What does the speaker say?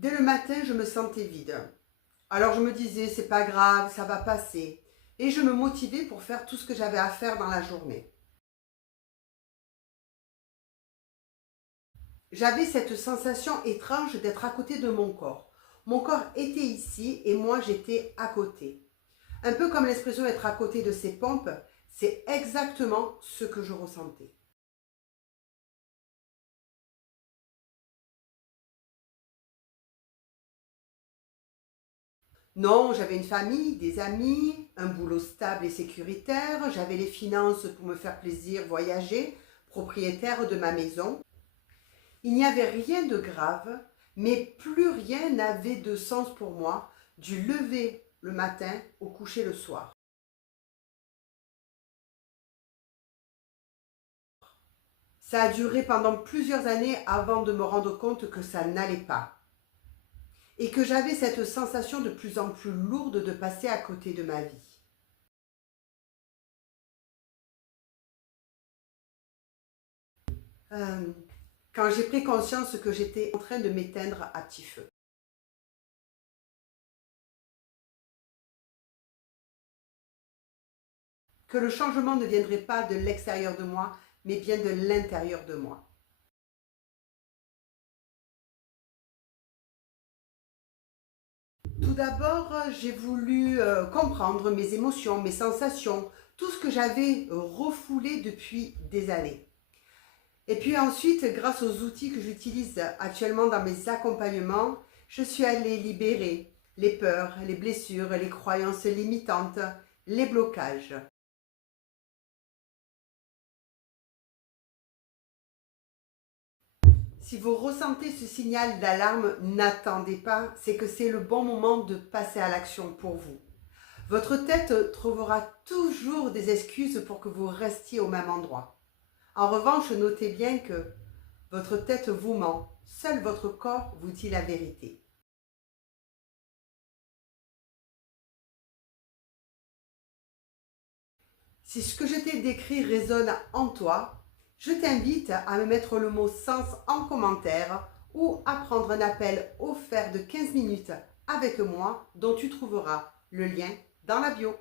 Dès le matin, je me sentais vide. Alors je me disais, c'est pas grave, ça va passer. Et je me motivais pour faire tout ce que j'avais à faire dans la journée. J'avais cette sensation étrange d'être à côté de mon corps. Mon corps était ici et moi j'étais à côté. Un peu comme l'expression être à côté de ses pompes, c'est exactement ce que je ressentais. Non, j'avais une famille, des amis, un boulot stable et sécuritaire, j'avais les finances pour me faire plaisir, voyager, propriétaire de ma maison. Il n'y avait rien de grave, mais plus rien n'avait de sens pour moi, du lever le matin au coucher le soir. Ça a duré pendant plusieurs années avant de me rendre compte que ça n'allait pas et que j'avais cette sensation de plus en plus lourde de passer à côté de ma vie. Euh, Quand j'ai pris conscience que j'étais en train de m'éteindre à petit feu. Que le changement ne viendrait pas de l'extérieur de moi, mais bien de l'intérieur de moi. Tout d'abord, j'ai voulu comprendre mes émotions, mes sensations, tout ce que j'avais refoulé depuis des années. Et puis ensuite, grâce aux outils que j'utilise actuellement dans mes accompagnements, je suis allée libérer les peurs, les blessures, les croyances limitantes, les blocages. Si vous ressentez ce signal d'alarme, n'attendez pas, c'est que c'est le bon moment de passer à l'action pour vous. Votre tête trouvera toujours des excuses pour que vous restiez au même endroit. En revanche, notez bien que votre tête vous ment, seul votre corps vous dit la vérité. Si ce que je t'ai décrit résonne en toi, je t'invite à me mettre le mot sens en commentaire ou à prendre un appel offert de 15 minutes avec moi dont tu trouveras le lien dans la bio.